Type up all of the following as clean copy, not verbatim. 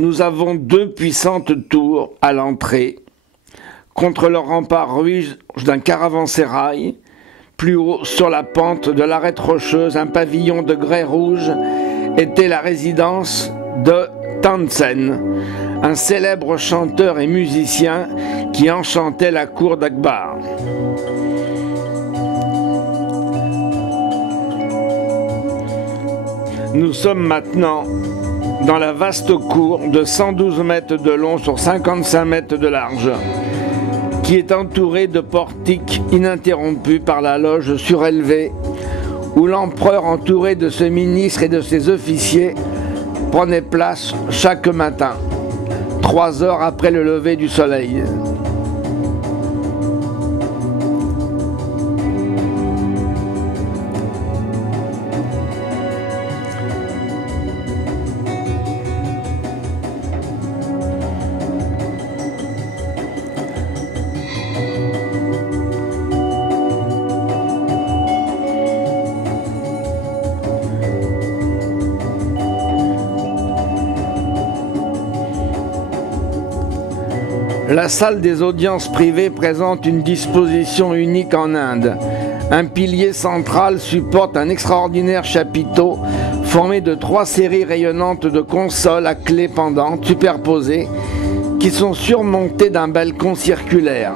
nous avons deux puissantes tours à l'entrée. Contre le rempart rouge d'un caravansérail, plus haut sur la pente de l'arête rocheuse, un pavillon de grès rouge était la résidence de Tansen, un célèbre chanteur et musicien qui enchantait la cour d'Akbar. Nous sommes maintenant dans la vaste cour de 112 mètres de long sur 55 mètres de large, qui est entourée de portiques ininterrompus par la loge surélevée, où l'empereur, entouré de ses ministres et de ses officiers, prenait place chaque matin, 3 heures après le lever du soleil. La salle des audiences privées présente une disposition unique en Inde. Un pilier central supporte un extraordinaire chapiteau formé de 3 séries rayonnantes de consoles à clés pendantes superposées qui sont surmontées d'un balcon circulaire,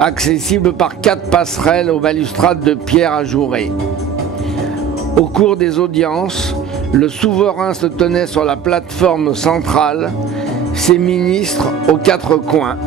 accessible par 4 passerelles aux balustrades de pierre ajourées. Au cours des audiences, le souverain se tenait sur la plateforme centrale, ses ministres aux 4 coins.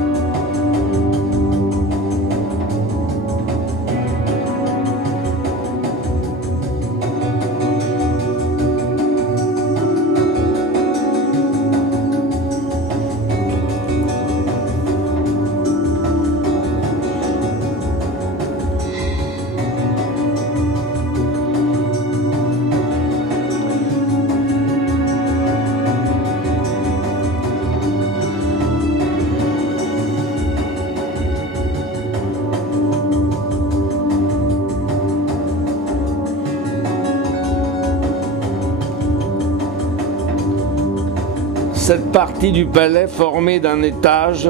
Cette partie du palais, formée d'un étage,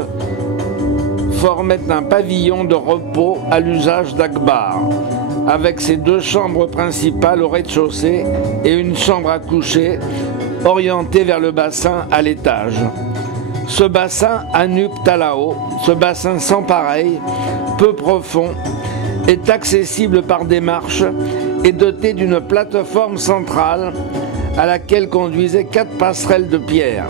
formait un pavillon de repos à l'usage d'Akbar, avec ses 2 chambres principales au rez-de-chaussée et une chambre à coucher orientée vers le bassin à l'étage. Ce bassin, Anup Talao, ce bassin sans pareil, peu profond, est accessible par des marches et doté d'une plateforme centrale à laquelle conduisaient 4 passerelles de pierre.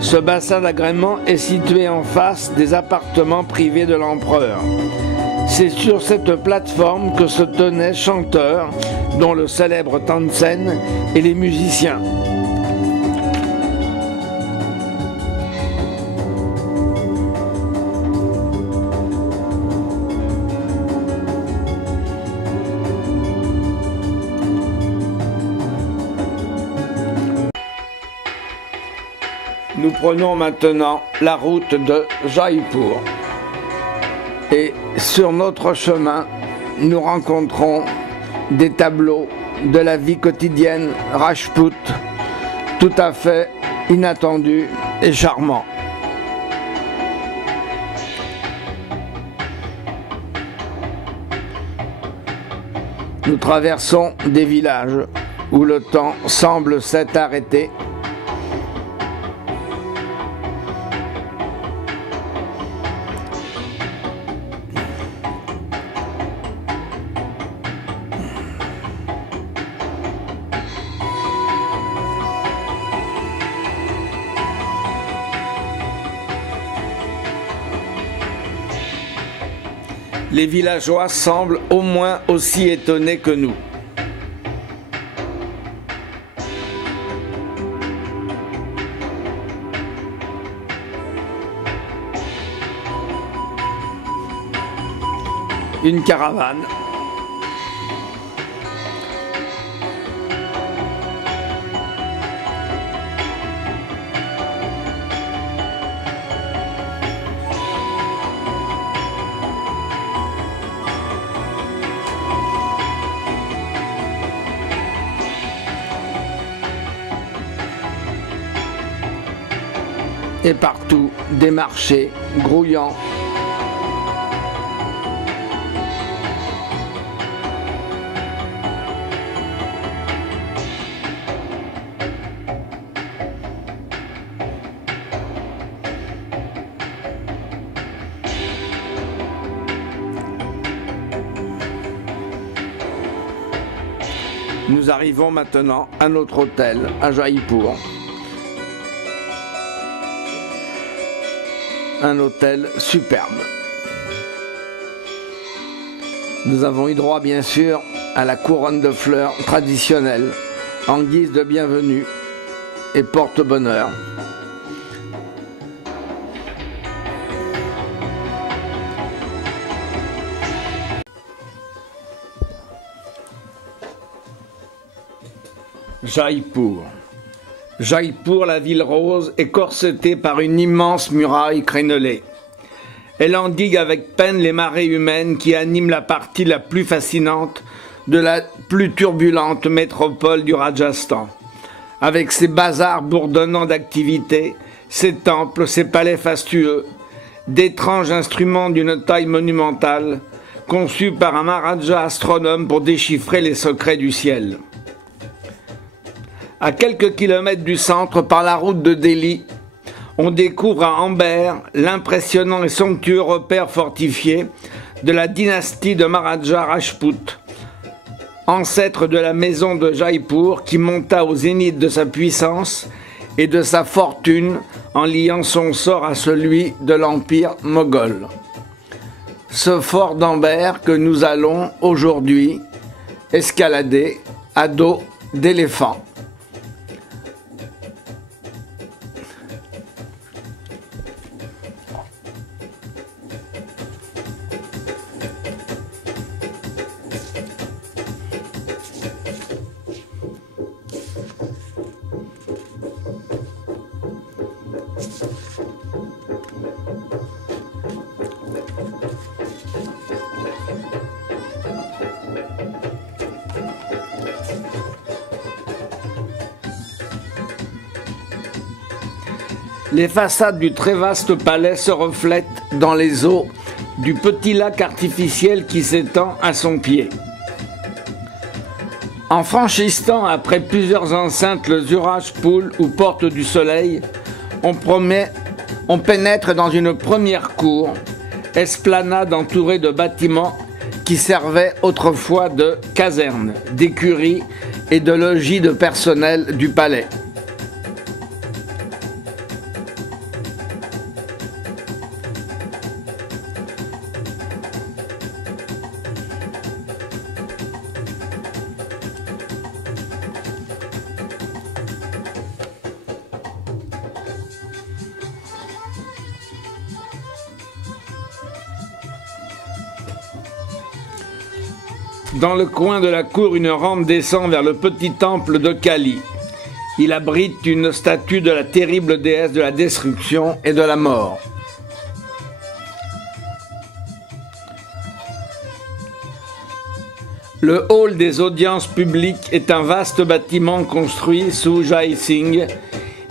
Ce bassin d'agrément est situé en face des appartements privés de l'empereur. C'est sur cette plateforme que se tenaient chanteurs, dont le célèbre Tansen, et les musiciens. Nous prenons maintenant la route de Jaipur. Et sur notre chemin, nous rencontrons des tableaux de la vie quotidienne rajpoute, tout à fait inattendus et charmants. Nous traversons des villages où le temps semble s'être arrêté. Les villageois semblent au moins aussi étonnés que nous. Une caravane. Et partout, des marchés grouillants. Nous arrivons maintenant à notre hôtel à Jaipur. Un hôtel superbe. Nous avons eu droit bien sûr à la couronne de fleurs traditionnelle en guise de bienvenue et porte-bonheur. Jaipur. Jaipur, la ville rose, est corsetée par une immense muraille crénelée. Elle endigue avec peine les marées humaines qui animent la partie la plus fascinante de la plus turbulente métropole du Rajasthan. Avec ses bazars bourdonnants d'activités, ses temples, ses palais fastueux, d'étranges instruments d'une taille monumentale, conçus par un Maharaja astronome pour déchiffrer les secrets du ciel. À quelques kilomètres du centre, par la route de Delhi, on découvre à Amber l'impressionnant et somptueux repère fortifié de la dynastie de Maharaja Rajput, ancêtre de la maison de Jaipur qui monta au zénith de sa puissance et de sa fortune en liant son sort à celui de l'empire moghol. Ce fort d'Amber que nous allons aujourd'hui escalader à dos d'éléphant. Les façades du très vaste palais se reflètent dans les eaux du petit lac artificiel qui s'étend à son pied. En franchissant après plusieurs enceintes le Suraj Pool ou porte du soleil, on pénètre dans une première cour, esplanade entourée de bâtiments qui servaient autrefois de casernes, d'écuries et de logis de personnel du palais. Dans le coin de la cour, une rampe descend vers le petit temple de Kali. Il abrite une statue de la terrible déesse de la destruction et de la mort. Le hall des audiences publiques est un vaste bâtiment construit sous Jai Singh.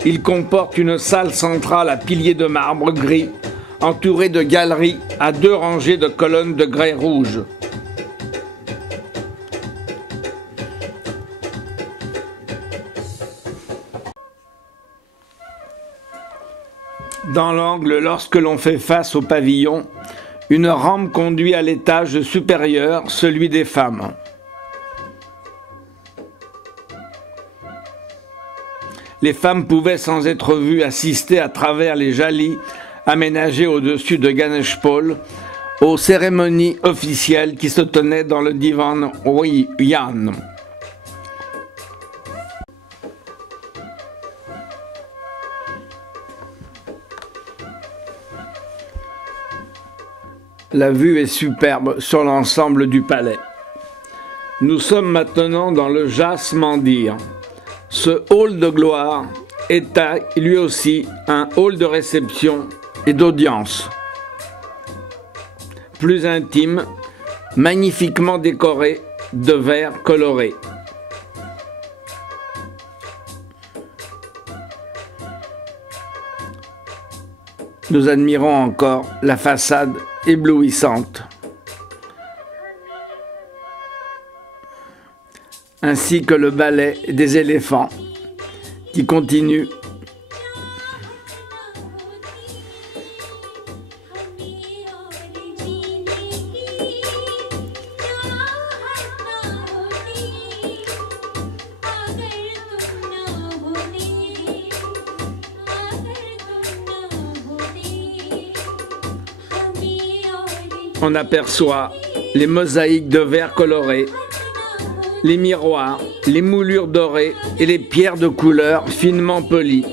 Il comporte une salle centrale à piliers de marbre gris, entourée de galeries à 2 rangées de colonnes de grès rouge. Dans l'angle, lorsque l'on fait face au pavillon, une rampe conduit à l'étage supérieur, celui des femmes. Les femmes pouvaient sans être vues assister à travers les jalis aménagés au-dessus de Ganeshpal aux cérémonies officielles qui se tenaient dans le divan Yan. La vue est superbe sur l'ensemble du palais. Nous sommes maintenant dans le Jas Mandir. Ce hall de gloire est lui aussi un hall de réception et d'audience. Plus intime, magnifiquement décoré de verres colorés. nous admirons encore la façade éblouissante, ainsi que le ballet des éléphants qui continue. On aperçoit les mosaïques de verre coloré, les miroirs, les moulures dorées et les pierres de couleur finement polies.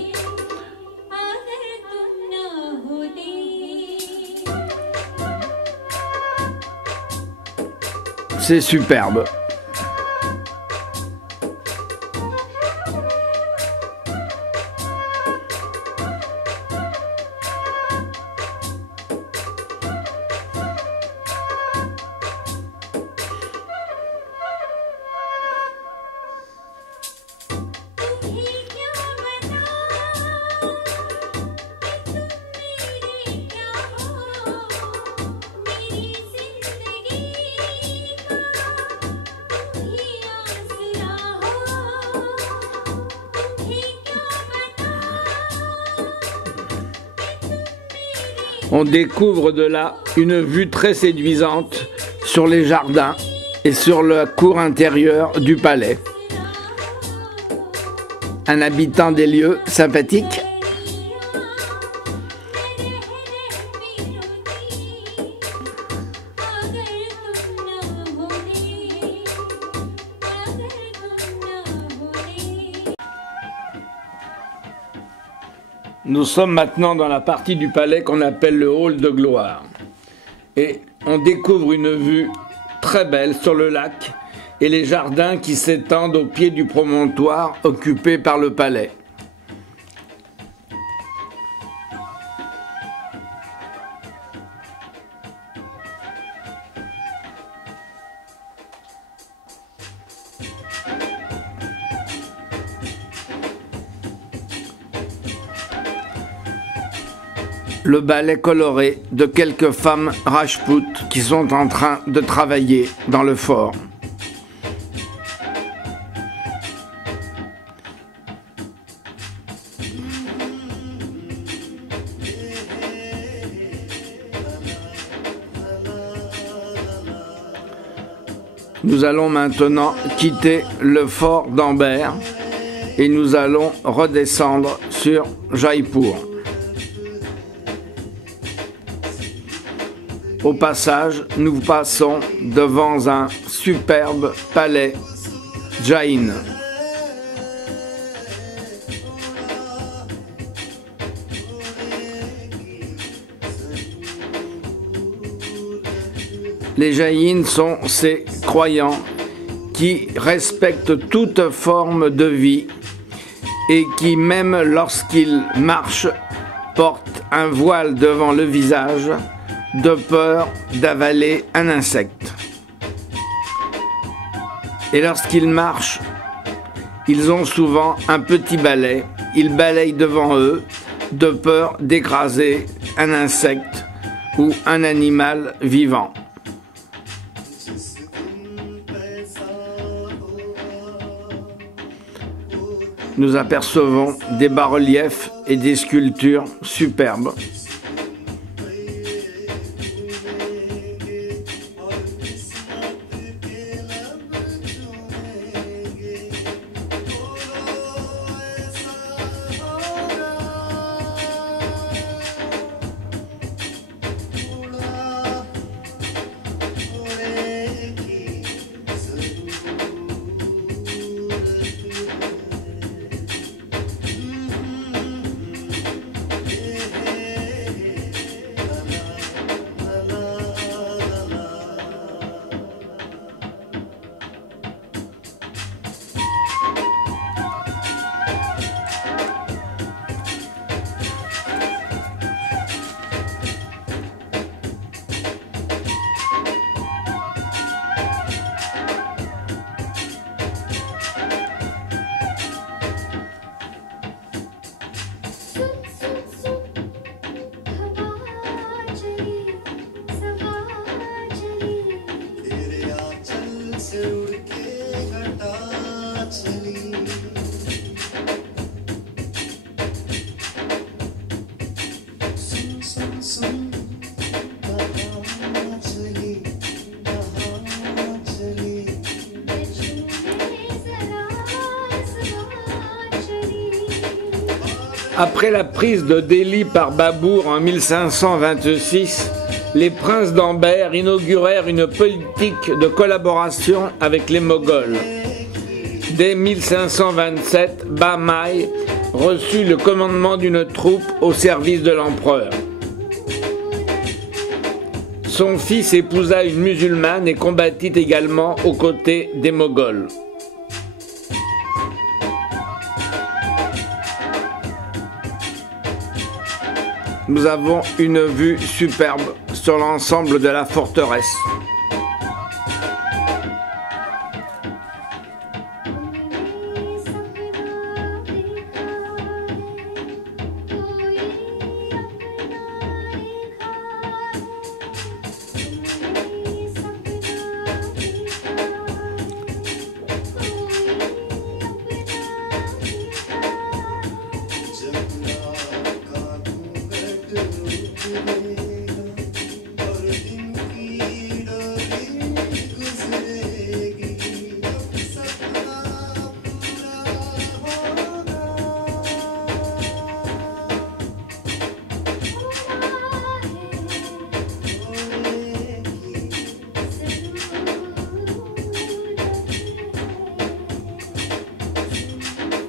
C'est superbe. On découvre de là une vue très séduisante sur les jardins et sur la cour intérieure du palais. Un habitant des lieux sympathique. Nous sommes maintenant dans la partie du palais qu'on appelle le hall de gloire. Et on découvre une vue très belle sur le lac et les jardins qui s'étendent au pied du promontoire occupé par le palais. Le ballet coloré de quelques femmes Rajput qui sont en train de travailler dans le fort. Nous allons maintenant quitter le fort d'Amber et nous allons redescendre sur Jaipur. Au passage, nous passons devant un superbe palais Jain. Les Jains sont ces croyants qui respectent toute forme de vie et qui, même lorsqu'ils marchent, portent un voile devant le visage de peur d'avaler un insecte. Et lorsqu'ils marchent, ils ont souvent un petit balai. Ils balayent devant eux de peur d'écraser un insecte ou un animal vivant. Nous apercevons des bas-reliefs et des sculptures superbes. Après la prise de Delhi par Babour en 1526, les princes d'Amber inaugurèrent une politique de collaboration avec les Moghols. Dès 1527, Bahmai reçut le commandement d'une troupe au service de l'empereur. Son fils épousa une musulmane et combattit également aux côtés des Moghols. Nous avons une vue superbe sur l'ensemble de la forteresse.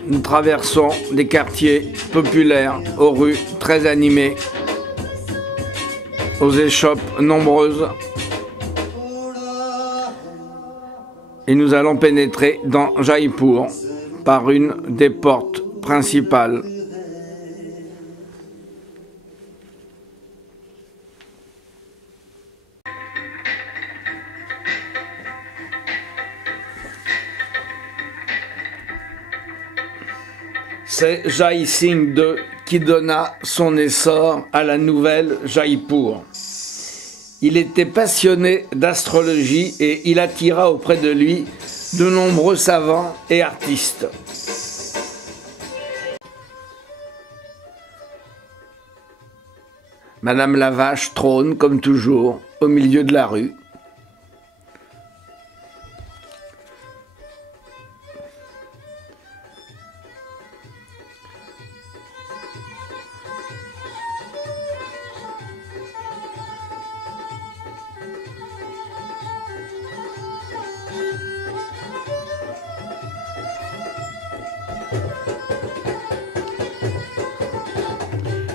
Nous traversons des quartiers populaires, aux rues très animées, aux échoppes nombreuses. Et nous allons pénétrer dans Jaipur par une des portes principales. C'est Jai Singh II qui donna son essor à la nouvelle Jaipur. Il était passionné d'astrologie et il attira auprès de lui de nombreux savants et artistes. Madame la Vache trône, comme toujours, au milieu de la rue.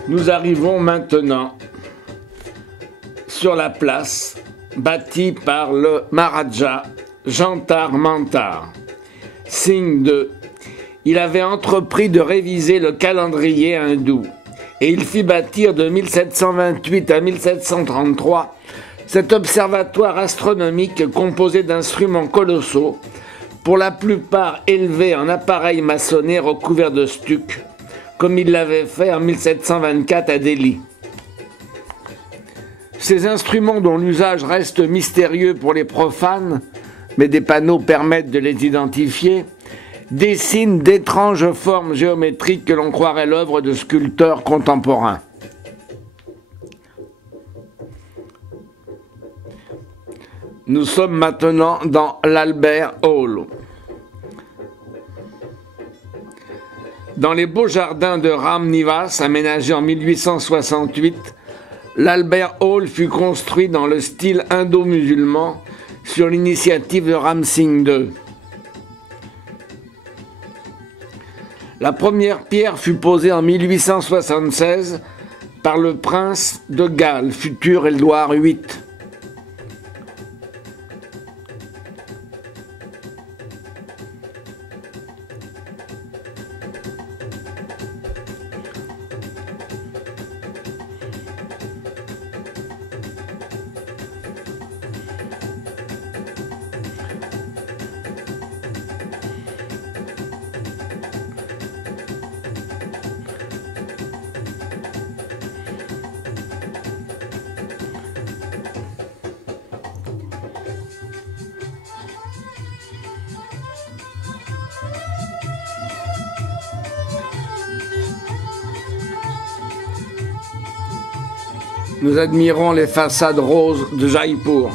Nous arrivons maintenant sur la place bâtie par le Maharaja Jantar Mantar Singh II. Il avait entrepris de réviser le calendrier hindou et il fit bâtir de 1728 à 1733 cet observatoire astronomique composé d'instruments colossaux, pour la plupart élevés en appareils maçonnés recouverts de stuc, comme il l'avait fait en 1724 à Delhi. Ces instruments dont l'usage reste mystérieux pour les profanes, mais des panneaux permettent de les identifier, dessinent d'étranges formes géométriques que l'on croirait l'œuvre de sculpteurs contemporains. Nous sommes maintenant dans l'Albert Hall. Dans les beaux jardins de Ram Nivas, aménagés en 1868, l'Albert Hall fut construit dans le style indo-musulman sur l'initiative de Ram Singh II. La première pierre fut posée en 1876 par le prince de Galles, futur Édouard VIII. Nous admirons les façades roses de Jaipur.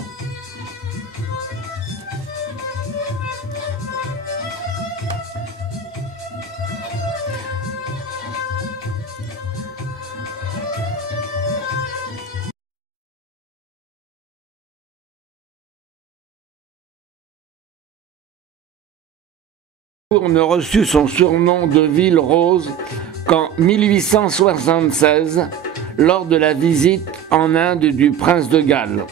Ne reçut son surnom de ville rose qu'en 1876, lors de la visite en Inde du prince de Galles.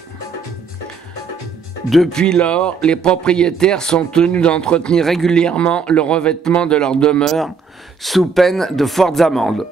Depuis lors, les propriétaires sont tenus d'entretenir régulièrement le revêtement de leur demeure, sous peine de fortes amendes.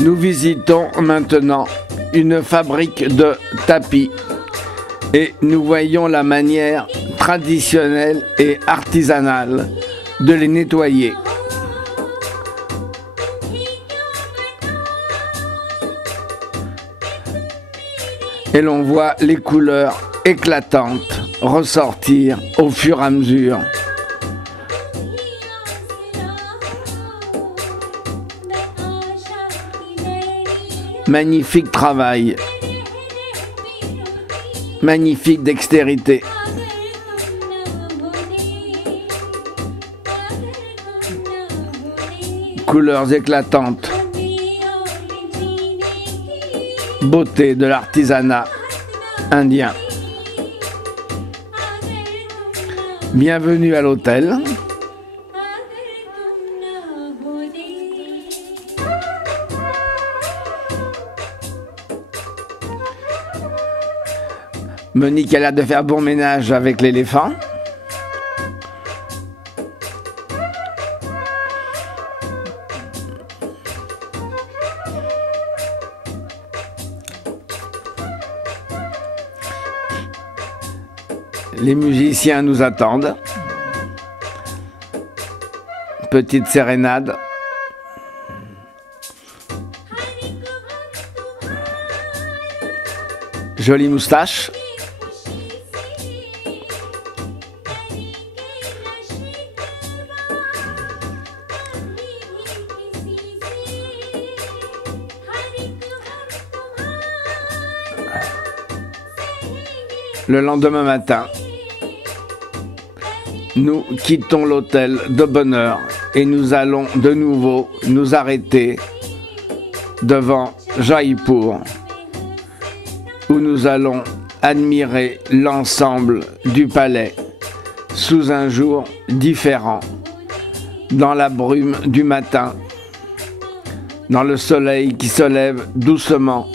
Nous visitons maintenant une fabrique de tapis et nous voyons la manière traditionnelle et artisanale de les nettoyer. Et l'on voit les couleurs éclatantes ressortir au fur et à mesure. Magnifique travail, magnifique dextérité. Couleurs éclatantes, beauté de l'artisanat indien. Bienvenue à l'hôtel. Monique a l'air de faire bon ménage avec l'éléphant. Les musiciens nous attendent. Petite sérénade. Jolie moustache. Le lendemain matin, nous quittons l'hôtel de bonne heure et nous allons de nouveau nous arrêter devant Jaipur, où nous allons admirer l'ensemble du palais sous un jour différent, dans la brume du matin, dans le soleil qui se lève doucement.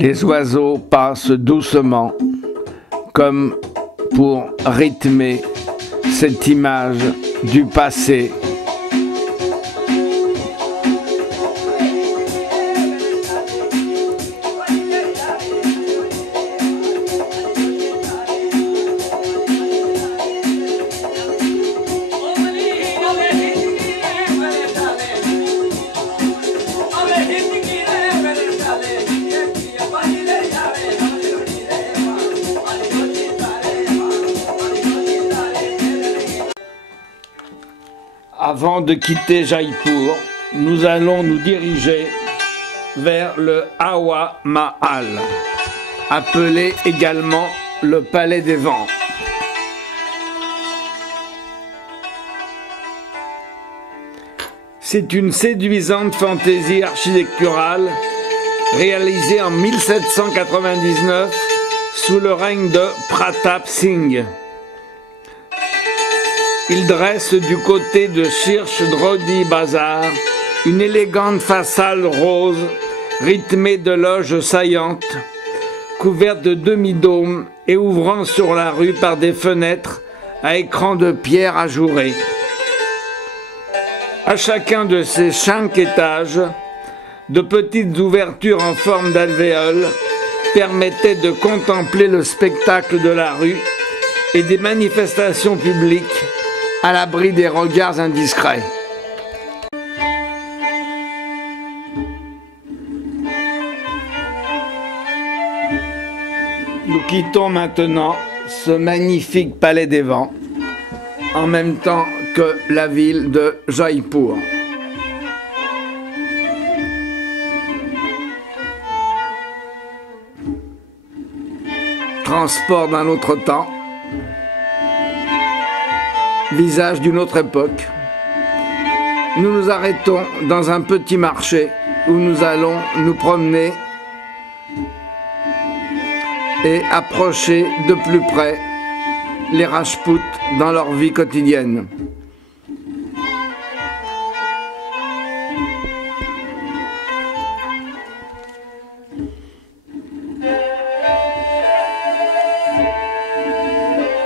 Les oiseaux passent doucement, comme pour rythmer cette image du passé. Avant de quitter Jaipur, nous allons nous diriger vers le Hawa Mahal, appelé également le Palais des Vents. C'est une séduisante fantaisie architecturale réalisée en 1799 sous le règne de Pratap Singh. Il dresse du côté de Shirsh Drodhi Bazar une élégante façade rose rythmée de loges saillantes, couverte de demi-dômes et ouvrant sur la rue par des fenêtres à écran de pierre ajouré. À chacun de ces 5 étages, de petites ouvertures en forme d'alvéoles permettaient de contempler le spectacle de la rue et des manifestations publiques à l'abri des regards indiscrets. Nous quittons maintenant ce magnifique palais des vents, en même temps que la ville de Jaipur. Transport d'un autre temps, visage d'une autre époque. Nous nous arrêtons dans un petit marché où nous allons nous promener et approcher de plus près les Rajputs dans leur vie quotidienne.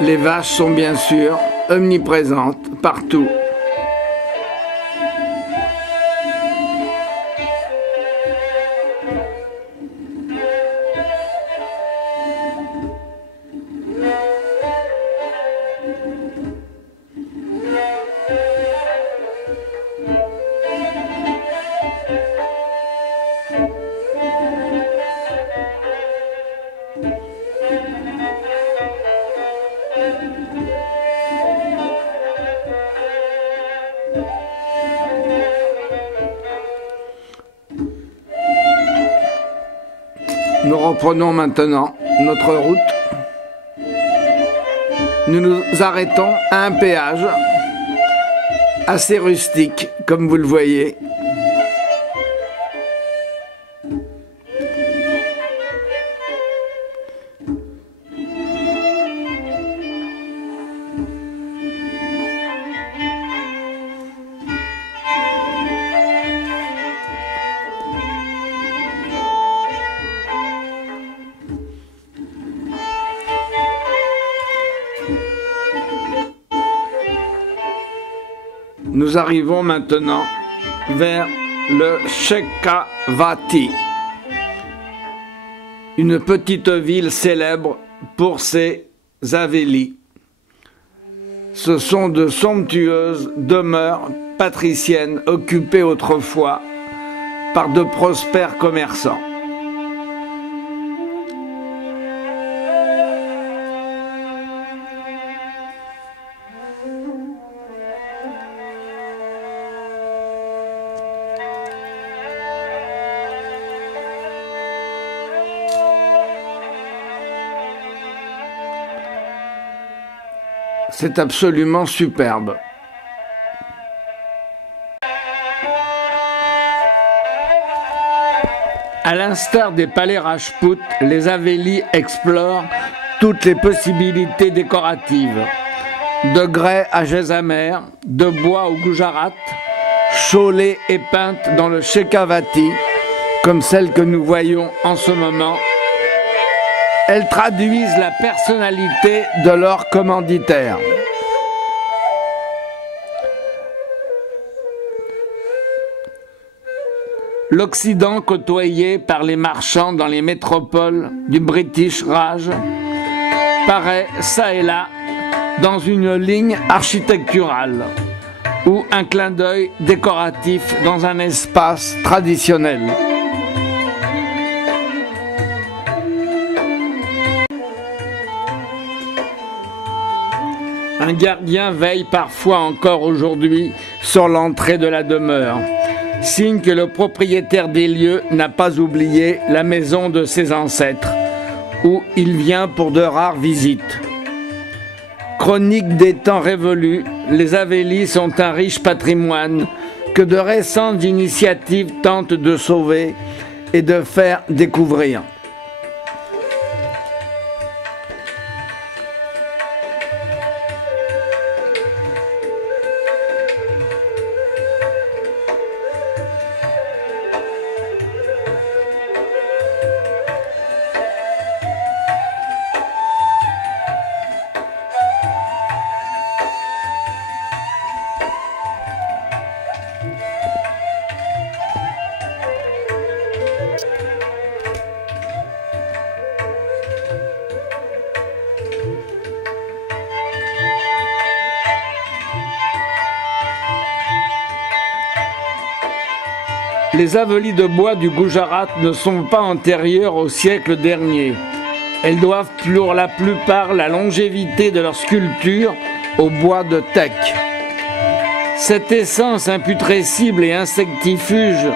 Les vaches sont bien sûr omniprésentes partout. Nous reprenons maintenant notre route. Nous nous arrêtons à un péage assez rustique, comme vous le voyez. Nous arrivons maintenant vers le Shekhawati, une petite ville célèbre pour ses havelis. Ce sont de somptueuses demeures patriciennes occupées autrefois par de prospères commerçants. C'est absolument superbe. À l'instar des palais Rajput, les Havelis explorent toutes les possibilités décoratives. De grès à Jaisalmer, de bois au Gujarat, chaulées et peintes dans le Shekhawati, comme celle que nous voyons en ce moment. Elles traduisent la personnalité de leur commanditaire. L'Occident côtoyé par les marchands dans les métropoles du British Raj paraît ça et là dans une ligne architecturale ou un clin d'œil décoratif dans un espace traditionnel. Un gardien veille parfois encore aujourd'hui sur l'entrée de la demeure, signe que le propriétaire des lieux n'a pas oublié la maison de ses ancêtres, où il vient pour de rares visites. Chronique des temps révolus, les Havelis sont un riche patrimoine que de récentes initiatives tentent de sauver et de faire découvrir. Les Havelis de bois du Gujarat ne sont pas antérieures au siècle dernier. Elles doivent pour la plupart la longévité de leur sculpture au bois de teck. Cette essence imputrescible et insectifuge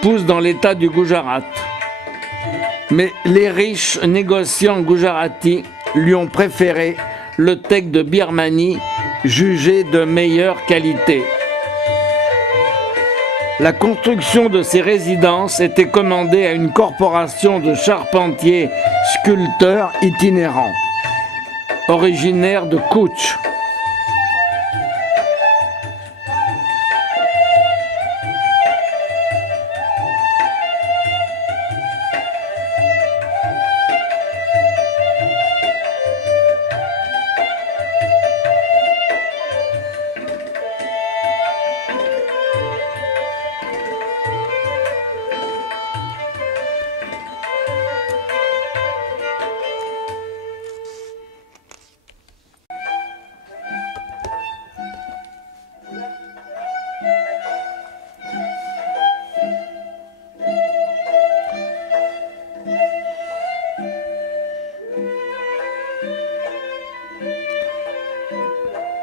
pousse dans l'état du Gujarat. Mais les riches négociants gujaratis lui ont préféré le teck de Birmanie, jugé de meilleure qualité. La construction de ces résidences était commandée à une corporation de charpentiers sculpteurs itinérants, originaires de Kutch.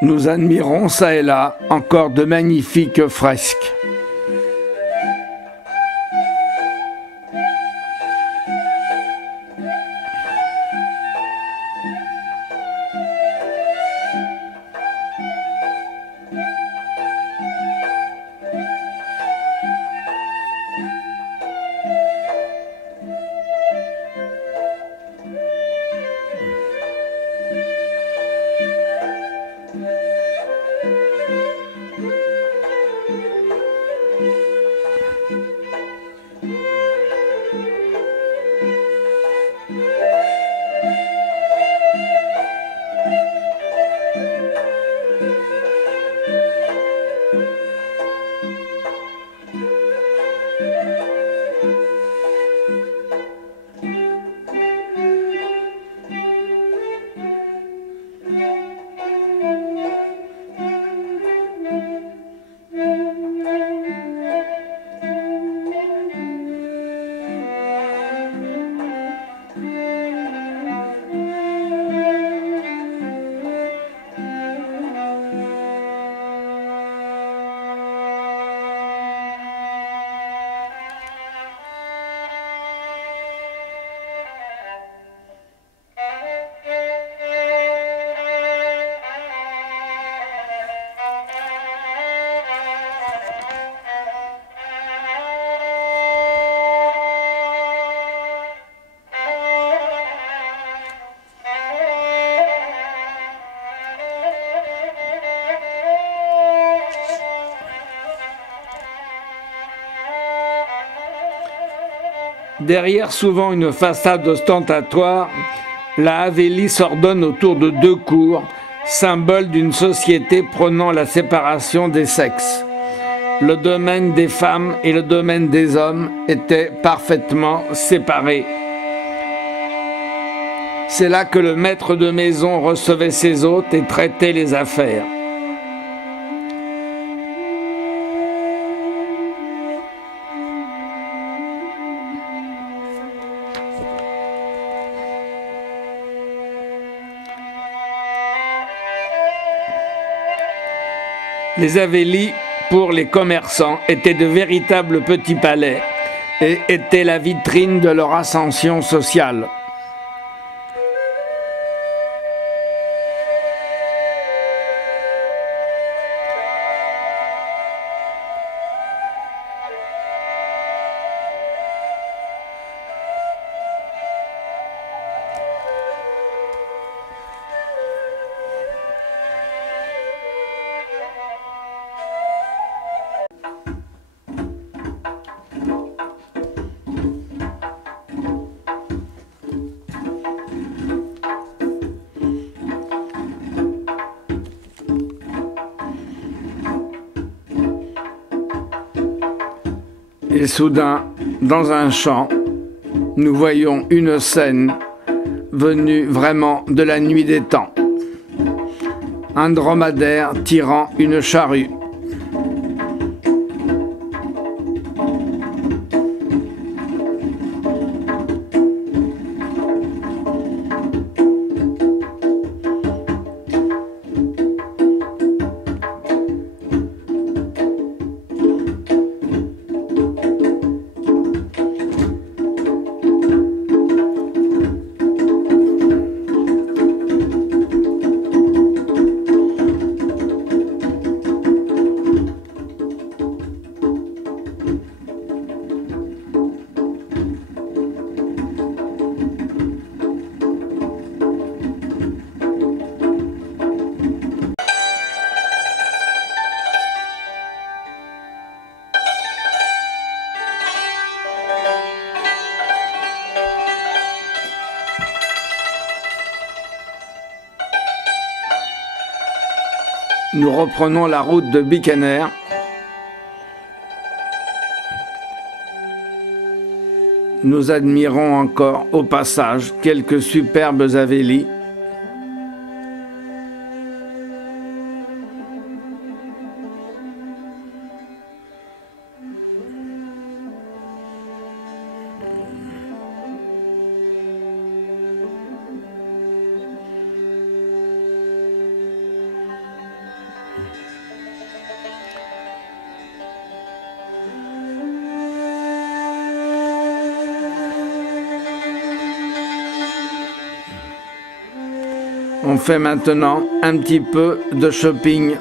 Nous admirons ça et là encore de magnifiques fresques. Derrière souvent une façade ostentatoire, la Haveli s'ordonne autour de deux cours, symbole d'une société prônant la séparation des sexes. le domaine des femmes et le domaine des hommes étaient parfaitement séparés. C'est là que le maître de maison recevait ses hôtes et traitait les affaires. Les Avélis, pour les commerçants, étaient de véritables petits palais et étaient la vitrine de leur ascension sociale. Et soudain, dans un champ, nous voyons une scène venue vraiment de la nuit des temps. Un dromadaire tirant une charrue. Nous reprenons la route de Bikaner. Nous admirons encore au passage quelques superbes Avélis. On fait maintenant un petit peu de shopping.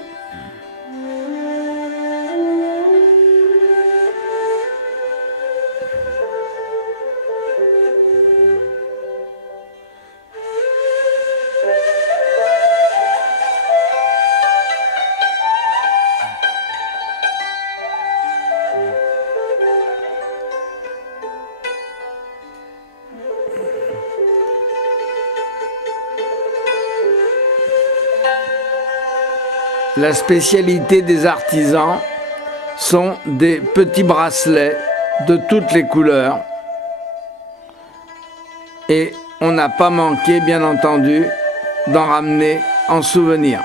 La spécialité des artisans sont des petits bracelets de toutes les couleurs. Et on n'a pas manqué, bien entendu, d'en ramener en souvenir.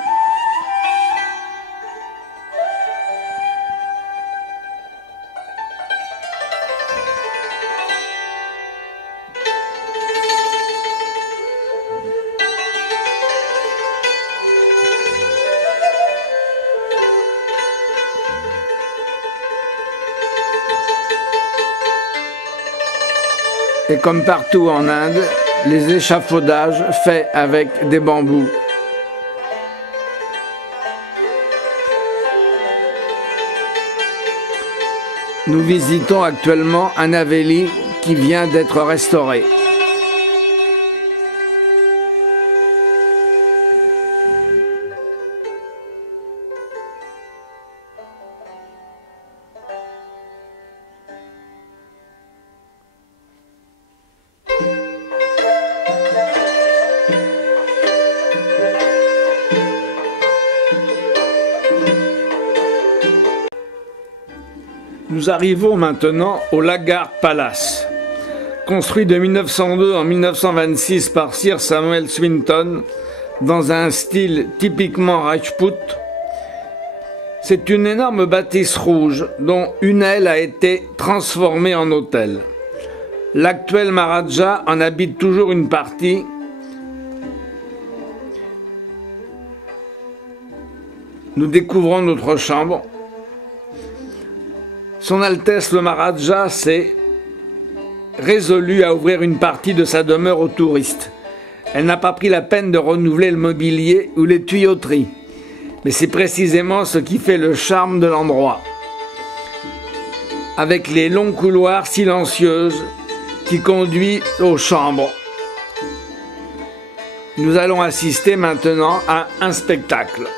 Et comme partout en Inde, les échafaudages faits avec des bambous. Nous visitons actuellement un Haveli qui vient d'être restauré. Nous arrivons maintenant au Lagarde Palace. Construit de 1902 en 1926 par Sir Samuel Swinton dans un style typiquement Rajput, c'est une énorme bâtisse rouge dont une aile a été transformée en hôtel. L'actuel Maharaja en habite toujours une partie. Nous découvrons notre chambre. Son Altesse le Maharaja s'est résolu à ouvrir une partie de sa demeure aux touristes. Elle n'a pas pris la peine de renouveler le mobilier ou les tuyauteries. Mais c'est précisément ce qui fait le charme de l'endroit. Avec les longs couloirs silencieux qui conduisent aux chambres. Nous allons assister maintenant à un spectacle.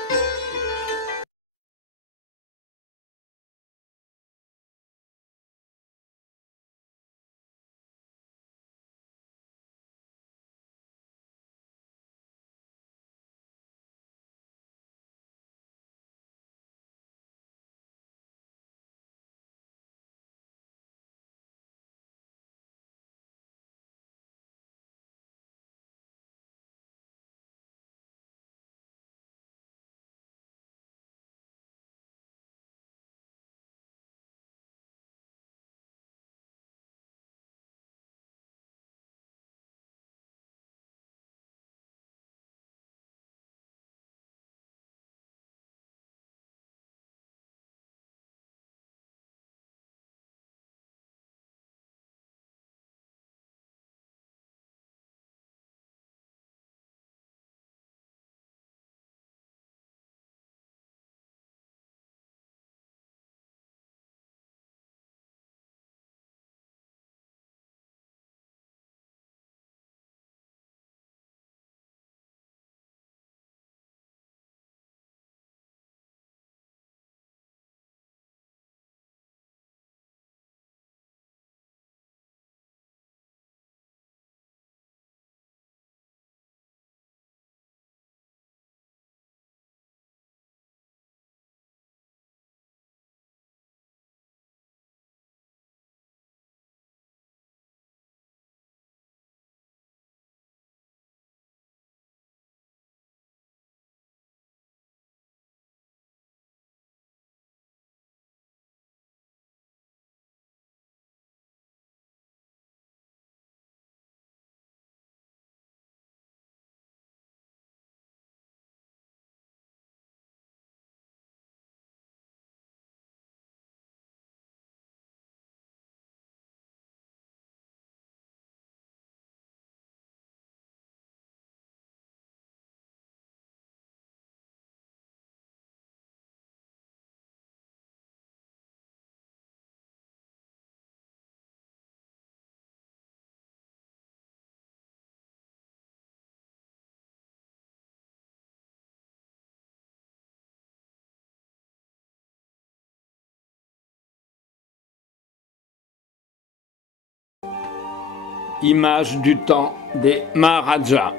Image du temps des Maharajas.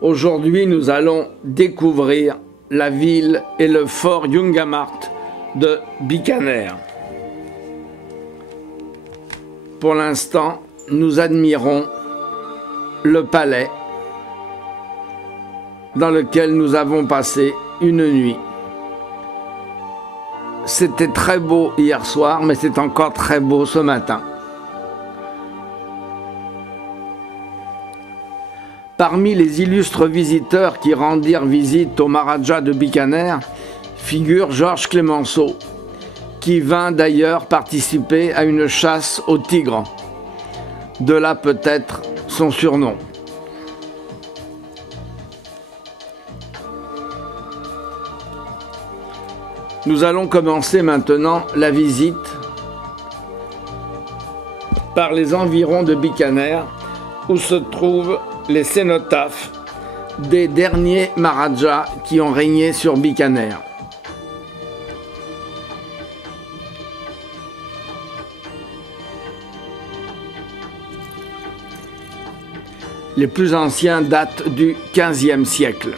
Aujourd'hui, nous allons découvrir la ville et le fort Jungamart de Bikaner. Pour l'instant, nous admirons le palais dans lequel nous avons passé une nuit. C'était très beau hier soir, mais c'est encore très beau ce matin. Parmi les illustres visiteurs qui rendirent visite au Maharaja de Bikaner figure Georges Clemenceau, qui vint d'ailleurs participer à une chasse au tigre. De là peut-être son surnom. Nous allons commencer maintenant la visite par les environs de Bikaner, où se trouvent les cénotaphes des derniers Maharajas qui ont régné sur Bikaner. Les plus anciens datent du XVe siècle.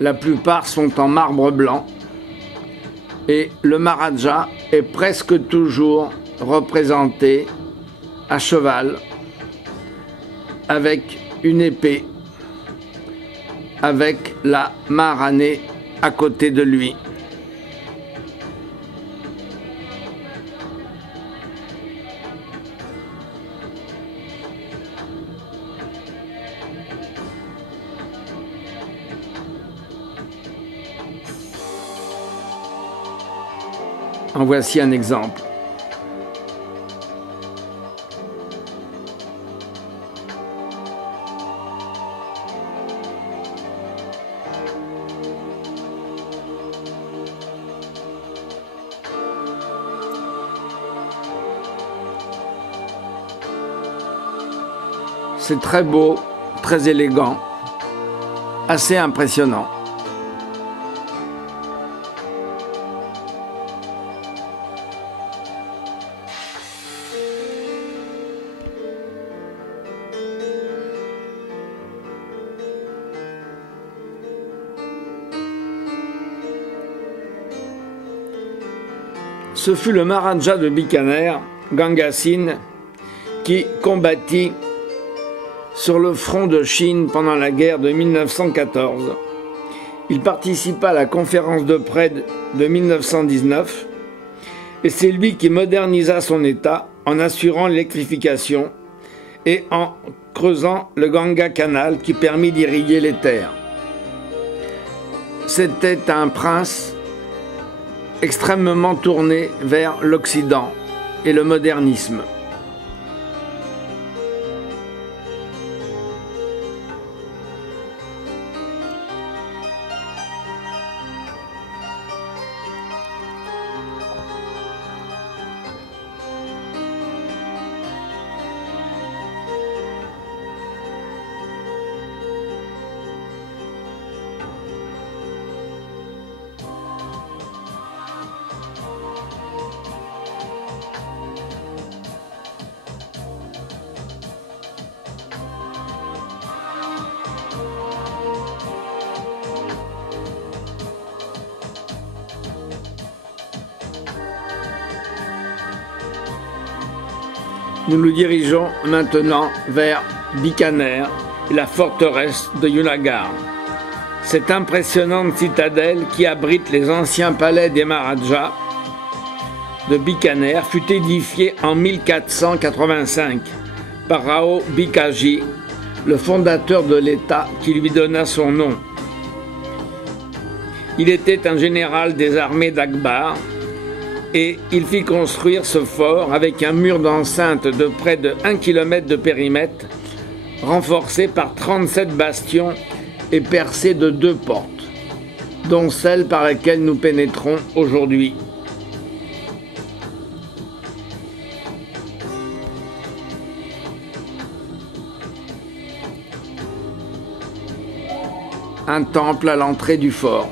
La plupart sont en marbre blanc. Et le Maharaja est presque toujours représenté à cheval avec une épée, avec la Maharanée à côté de lui. En voici un exemple. C'est très beau, très élégant, assez impressionnant. Ce fut le Maharaja de Bikaner, Ganga Singh, qui combattit sur le front de Chine pendant la guerre de 1914. Il participa à la conférence de Prague de 1919 et c'est lui qui modernisa son État en assurant l'électrification et en creusant le Ganga Canal qui permit d'irriguer les terres. C'était un prince extrêmement tourné vers l'Occident et le modernisme. Nous nous dirigeons maintenant vers Bikaner et la forteresse de Junagadh. Cette impressionnante citadelle qui abrite les anciens palais des Maharajas de Bikaner fut édifiée en 1485 par Rao Bikaji, le fondateur de l'État qui lui donna son nom. Il était un général des armées d'Akbar et il fit construire ce fort avec un mur d'enceinte de près de 1 km de périmètre, renforcé par 37 bastions et percé de 2 portes, dont celle par laquelle nous pénétrons aujourd'hui. Un temple à l'entrée du fort.